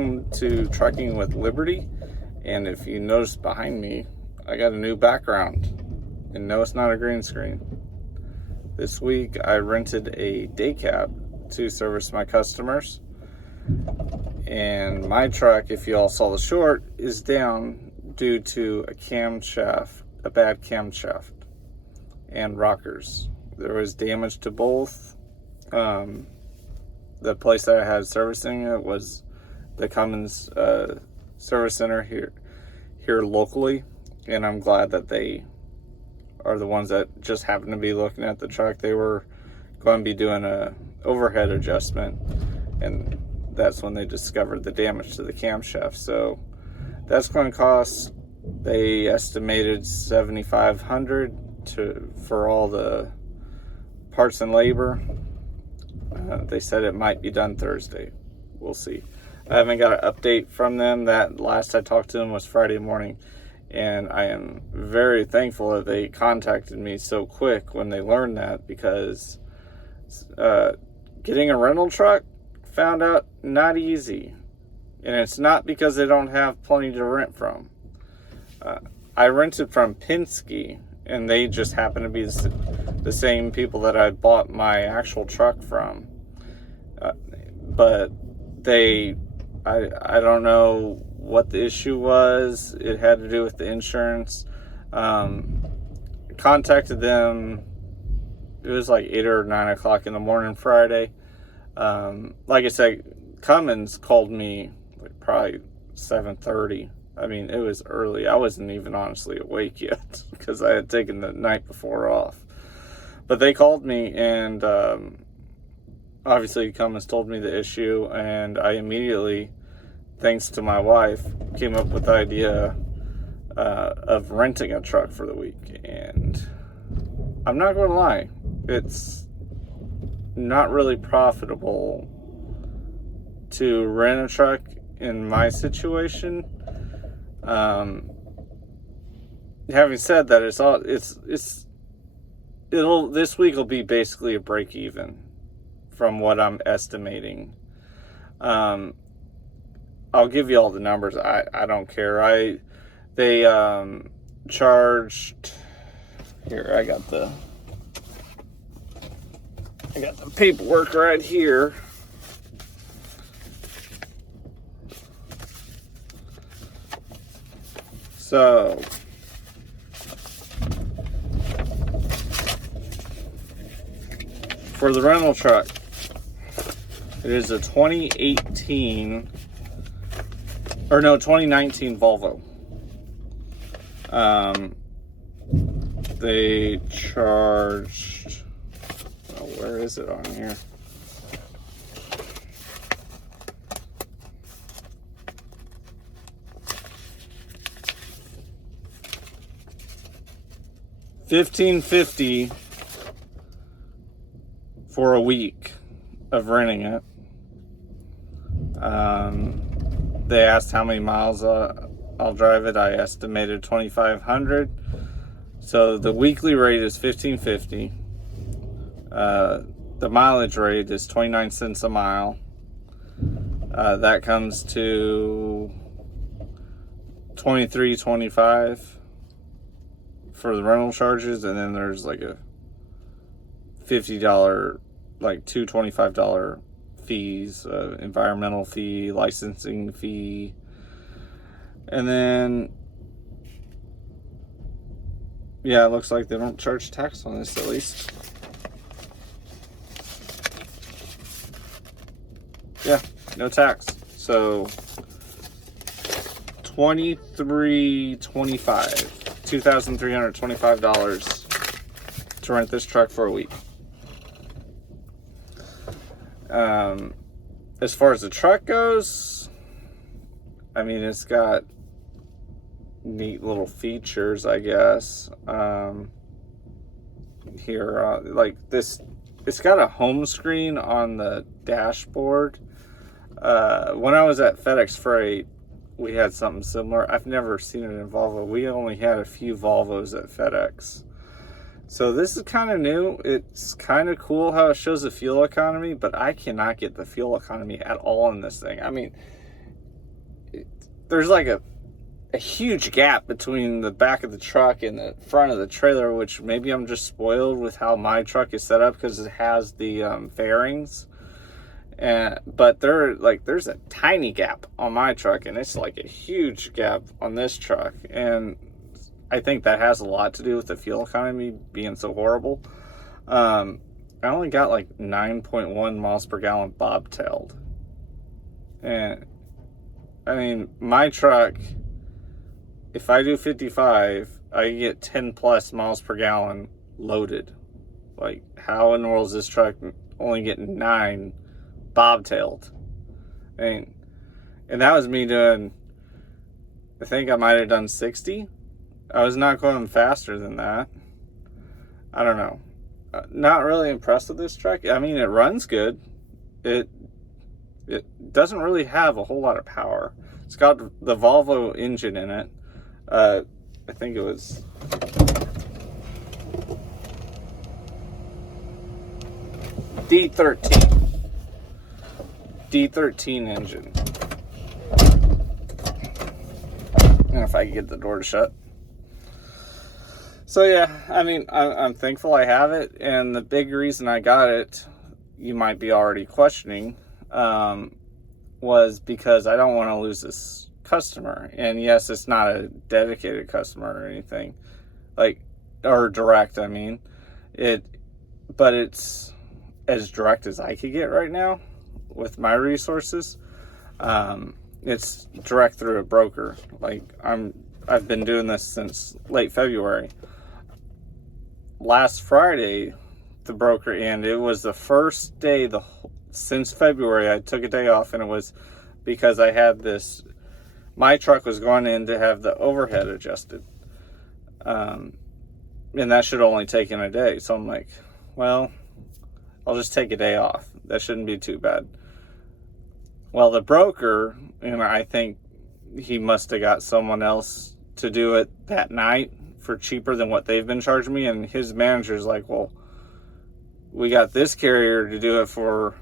welcome to Trucking with Liberty. And if you notice behind me, I got a new background. And no, it's not a green screen. This week I rented a day cab to service my customers. And my truck, if you all saw the short, is down due to a bad camshaft and rockers. There was damage to both. The place that I had servicing it was the Cummins service center here locally, and I'm glad that they are the ones that just happened to be looking at the truck. They were going to be doing a overhead adjustment, and that's when they discovered the damage to the camshaft. So that's going to cost, they estimated $7,500 for all the parts and labor. They said it might be done Thursday. We'll see. I haven't got an update from them. That last I talked to them was Friday morning, and I am very thankful that they contacted me so quick when they learned that, because getting a rental truck, found out, not easy. And it's not because they don't have plenty to rent from. I rented from Penske, and they just happen to be the same people that I bought my actual truck from. But I don't know what the issue was. It had to do with the insurance. Contacted them, it was like 8 or 9 o'clock in the morning Friday. Like I said, Cummins called me like probably 7:30. I mean, it was early. I wasn't even honestly awake yet because I had taken the night before off. But they called me, and obviously Cummins told me the issue, and I immediately, thanks to my wife, came up with the idea of renting a truck for the week. And I'm not going to lie, it's not really profitable to rent a truck in my situation. Having said that, this week will be basically a break even from what I'm estimating. I'll give you all the numbers. I don't care. They charged, here, I got the paperwork right here. So for the rental truck, it is a 2019 Volvo. They charged, where is it on here? $1,550 for a week of renting it. They asked how many miles I'll drive it. I estimated 2,500. So the weekly rate is $1,550. The mileage rate is 29 cents a mile. That comes to $23.25 for the rental charges, and then there's like a $50, like two $25 fees, environmental fee, licensing fee, and then yeah, it looks like they don't charge tax on this, at least. Yeah, no tax. So $2,325 to rent this truck for a week. As far as the truck goes, I mean, it's got neat little features, I guess. Here, like this, it's got a home screen on the dashboard. When I was at FedEx Freight, we had something similar. I've never seen it in Volvo. We only had a few Volvos at FedEx. So this is kind of new. It's kind of cool how it shows the fuel economy, but I cannot get the fuel economy at all in this thing. I mean, there's like a huge gap between the back of the truck and the front of the trailer, which maybe I'm just spoiled with how my truck is set up because it has the fairings. But there's a tiny gap on my truck, and it's like a huge gap on this truck. And I think that has a lot to do with the fuel economy being so horrible. I only got like 9.1 miles per gallon bobtailed. And I mean, my truck, if I do 55, I get 10 plus miles per gallon loaded. Like, how in the world is this truck only getting 9 bobtailed? I mean, and that was me doing, I think I might have done 60. I was not going faster than that. I don't know. Not really impressed with this truck. I mean, it runs good. It doesn't really have a whole lot of power. It's got the Volvo engine in it. I think it was D13 engine. And if I can get the door to shut. So yeah, I mean, I'm thankful I have it, and the big reason I got it, you might be already questioning, was because I don't want to lose this customer. And yes, it's not a dedicated customer or anything, like, or direct, I mean. But it's as direct as I could get right now with my resources. It's direct through a broker. Like, I've been doing this since late February. Last Friday, the broker, and it was the first day since February I took a day off, and it was because I had my truck was going in to have the overhead adjusted. And that should only take in a day. So I'm like, well, I'll just take a day off. That shouldn't be too bad. Well, the broker, and I think he must have got someone else to do it that night for cheaper than what they've been charging me. And his manager's like, well, we got this carrier to do it for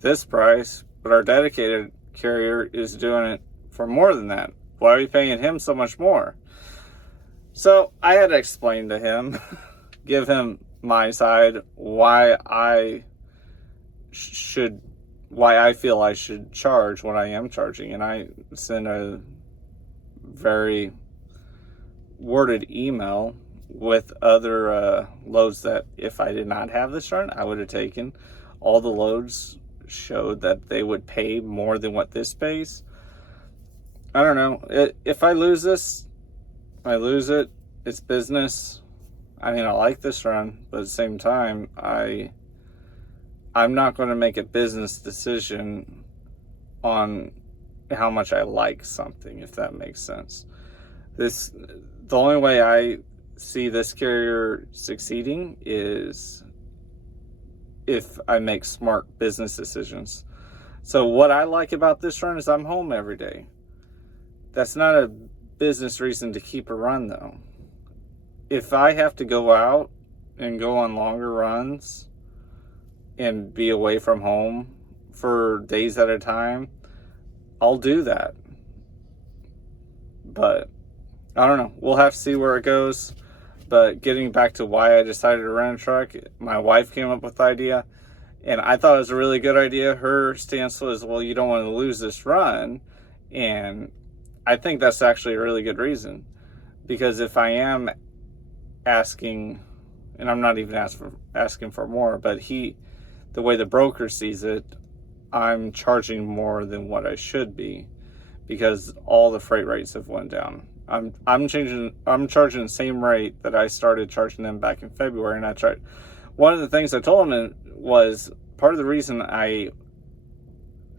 this price, but our dedicated carrier is doing it for more than that. Why are you paying him so much more? So I had to explain to him, give him my side, why I feel I should charge what I am charging. And I sent a very worded email with other loads that if I did not have this run, I would have taken. All the loads showed that they would pay more than what this pays. I don't know. If I lose this, I lose it. It's business. I mean, I like this run, but at the same time, I'm not going to make a business decision on how much I like something, if that makes sense. The only way I see this carrier succeeding is if I make smart business decisions. So what I like about this run is I'm home every day. That's not a business reason to keep a run, though. If I have to go out and go on longer runs and be away from home for days at a time, I'll do that. But I don't know. We'll have to see where it goes. But getting back to why I decided to rent a truck, my wife came up with the idea, and I thought it was a really good idea. Her stance was, well, you don't want to lose this run. And I think that's actually a really good reason. Because if I am asking, and I'm not even asking for more, but the way the broker sees it, I'm charging more than what I should be because all the freight rates have went down. I'm charging the same rate that I started charging them back in February, and one of the things I told them was part of the reason I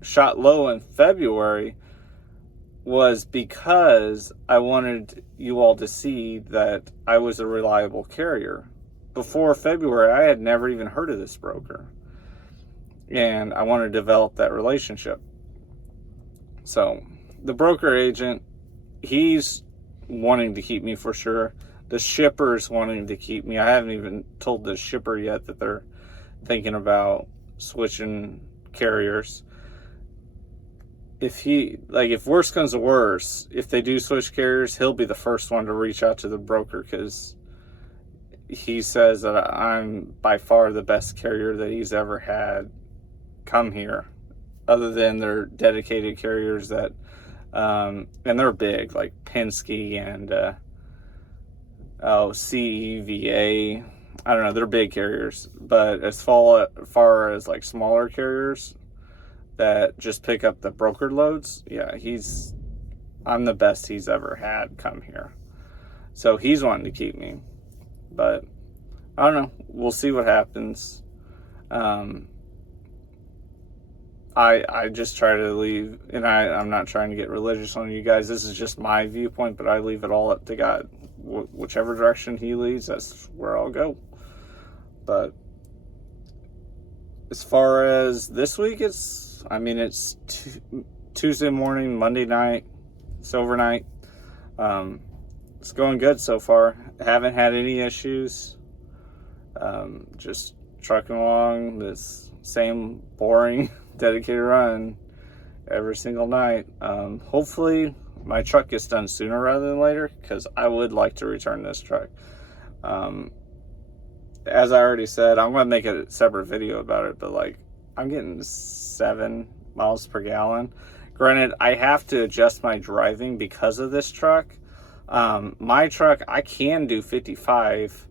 shot low in February was because I wanted you all to see that I was a reliable carrier. Before February, I had never even heard of this broker, and I wanted to develop that relationship. So the broker agent, he's wanting to keep me for sure. The shipper's wanting to keep me. I haven't even told the shipper yet that they're thinking about switching carriers. if worse comes to worse, if they do switch carriers, he'll be the first one to reach out to the broker, because he says that I'm by far the best carrier that he's ever had come here, other than their dedicated carriers that, and they're big, like Penske and CEVA. I don't know, they're big carriers, but as far as like smaller carriers that just pick up the brokered loads, yeah, I'm the best he's ever had come here. So he's wanting to keep me, but I don't know. We'll see what happens. I just try to leave, and I'm not trying to get religious on you guys. This is just my viewpoint, but I leave it all up to God. Whichever direction he leads, that's where I'll go. But as far as this week, it's Tuesday morning, Monday night, it's overnight. It's going good so far. Haven't had any issues. Just trucking along this same boring dedicated run every single night. Hopefully my truck gets done sooner rather than later, because I would like to return this truck. As I already said, I'm going to make a separate video about it, but like, I'm getting 7 miles per gallon. Granted, I have to adjust my driving because of this truck. My truck, I can do 55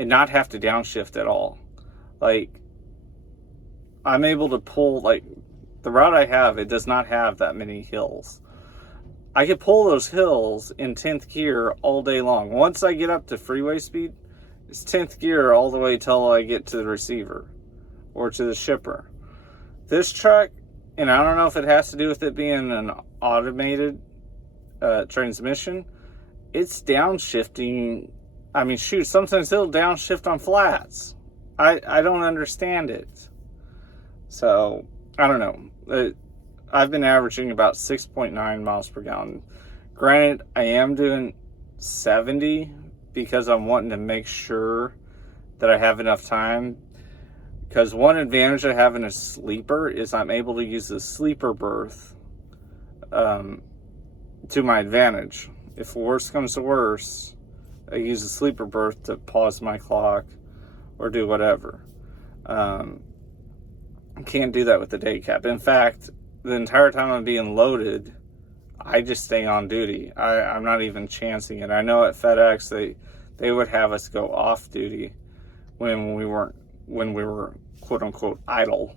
and not have to downshift at all. Like, I'm able to pull, like, the route I have, it does not have that many hills. I could pull those hills in 10th gear all day long. Once I get up to freeway speed, it's 10th gear all the way till I get to the receiver or to the shipper. This truck, and I don't know if it has to do with it being an automated transmission, it's downshifting. I mean, shoot, sometimes it'll downshift on flats. I don't understand it. So, I don't know. I've been averaging about 6.9 miles per gallon. Granted, I am doing 70 because I'm wanting to make sure that I have enough time. Because one advantage of having a sleeper is I'm able to use the sleeper berth to my advantage. If worse comes to worse, I use the sleeper berth to pause my clock or do whatever. Can't do that with the day cab. In fact, the entire time I'm being loaded, I just stay on duty. I'm not even chancing it. I know at FedEx they would have us go off duty when we were quote unquote idle.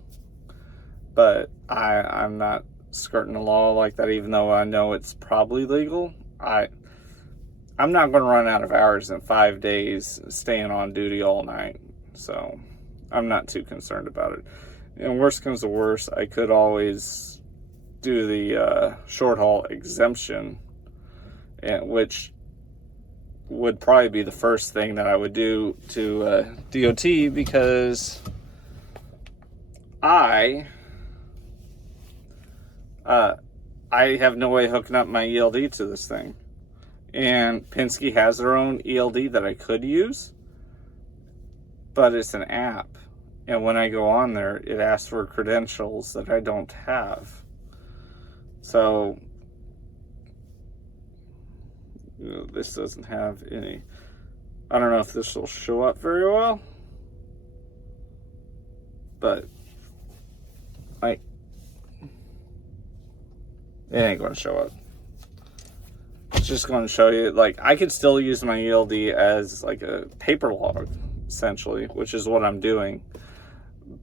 But I'm not skirting the law like that, even though I know it's probably legal. I'm not going to run out of hours in 5 days staying on duty all night. So I'm not too concerned about it. And worst comes to worst, I could always do the short haul exemption, which would probably be the first thing that I would do to DOT, because I have no way of hooking up my ELD to this thing. And Penske has their own ELD that I could use, but it's an app. And when I go on there, it asks for credentials that I don't have. So, this doesn't have any. I don't know if this will show up very well, but it ain't going to show up. It's just going to show you, like, I could still use my ELD as like a paper log, essentially, which is what I'm doing.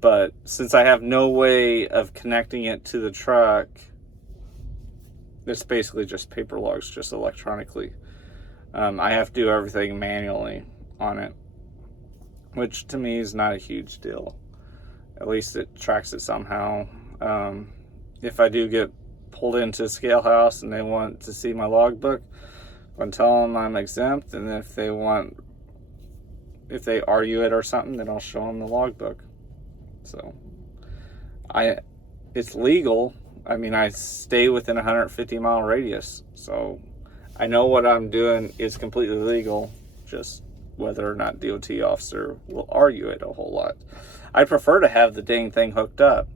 But since I have no way of connecting it to the truck, it's basically just paper logs, just electronically. I have to do everything manually on it, which to me is not a huge deal. At least it tracks it somehow. If I do get pulled into a scale house and they want to see my logbook, I'm going to tell them I'm exempt, and if they argue it or something, then I'll show them the logbook. So, it's legal. I mean, I stay within a 150-mile radius, so I know what I'm doing is completely legal, just whether or not DOT officer will argue it a whole lot. I prefer to have the dang thing hooked up,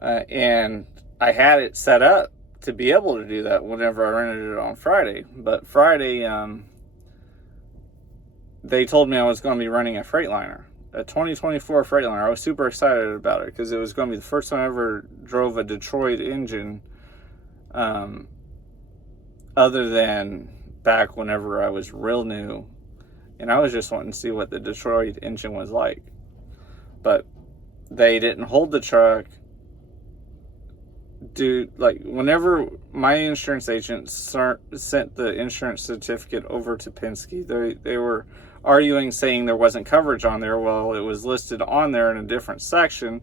and I had it set up to be able to do that whenever I rented it on Friday. But Friday, they told me I was going to be running a Freightliner, a 2024 Freightliner. I was super excited about it because it was going to be the first time I ever drove a Detroit engine, other than back whenever I was real new. And I was just wanting to see what the Detroit engine was like. But they didn't hold the truck. Dude, like, whenever my insurance agent sent the insurance certificate over to Penske, they were arguing, saying there wasn't coverage on there. Well, it was listed on there in a different section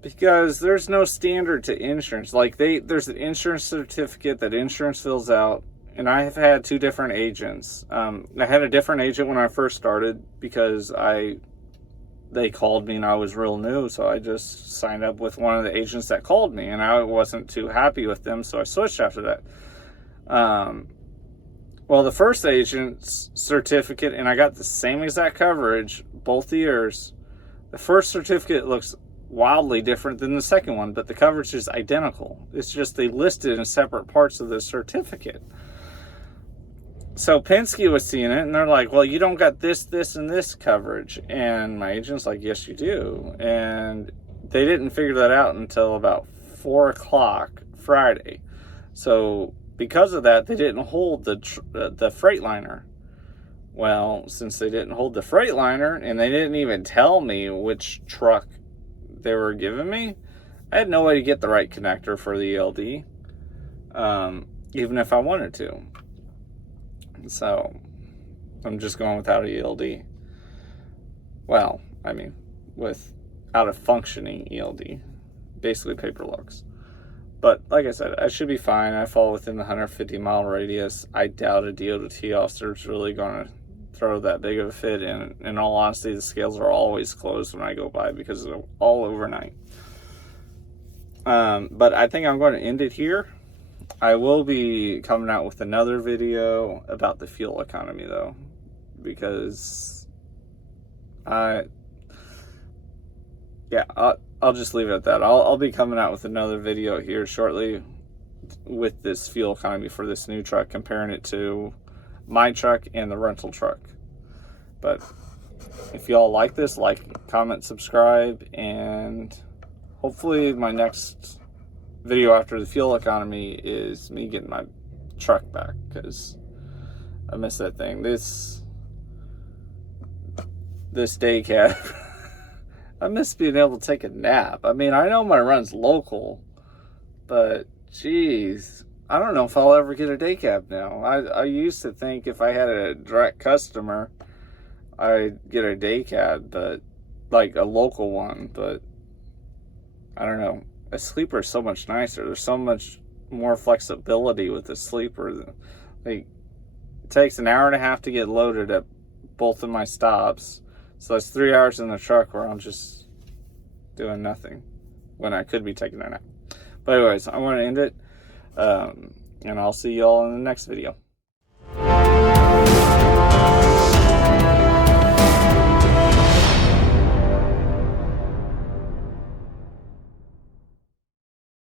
because there's no standard to insurance. Like, there's an insurance certificate that insurance fills out, and I have had two different agents. I had a different agent when I first started because they called me and I was real new, so I just signed up with one of the agents that called me, and I wasn't too happy with them, so I switched after that. Well, the first agent's certificate, and I got the same exact coverage both years. The first certificate looks wildly different than the second one, but the coverage is identical. It's just they listed in separate parts of the certificate. So Penske was seeing it, and they're like, well, you don't got this, this, and this coverage. And my agent's like, yes, you do. And they didn't figure that out until about 4 o'clock Friday. So because of that, they didn't hold the Freightliner. Well, since they didn't hold the Freightliner, and they didn't even tell me which truck they were giving me, I had no way to get the right connector for the ELD, even if I wanted to. So I'm just going without a ELD. Well, I mean, without a functioning ELD, basically paper lugs. But like I said, I should be fine. I fall within the 150-mile radius. I doubt a DOT officer is really going to throw that big of a fit. And in all honesty, the scales are always closed when I go by because they're all overnight. But I think I'm going to end it here. I will be coming out with another video about the fuel economy, though, because I'll just leave it at that. I'll be coming out with another video here shortly with this fuel economy for this new truck, comparing it to my truck and the rental truck. But if y'all like this, like, comment, subscribe, and hopefully my next video after the fuel economy is me getting my truck back, because I miss that thing. This day cab, I miss being able to take a nap. I mean, I know my run's local, but geez, I don't know if I'll ever get a day cab now. I used to think if I had a direct customer, I'd get a day cab, but like a local one, but I don't know. A sleeper is so much nicer. There's so much more flexibility with the sleeper. Like, it takes an hour and a half to get loaded at both of my stops. So that's 3 hours in the truck where I'm just doing nothing when I could be taking a nap. But anyways, I want to end it. And I'll see y'all in the next video.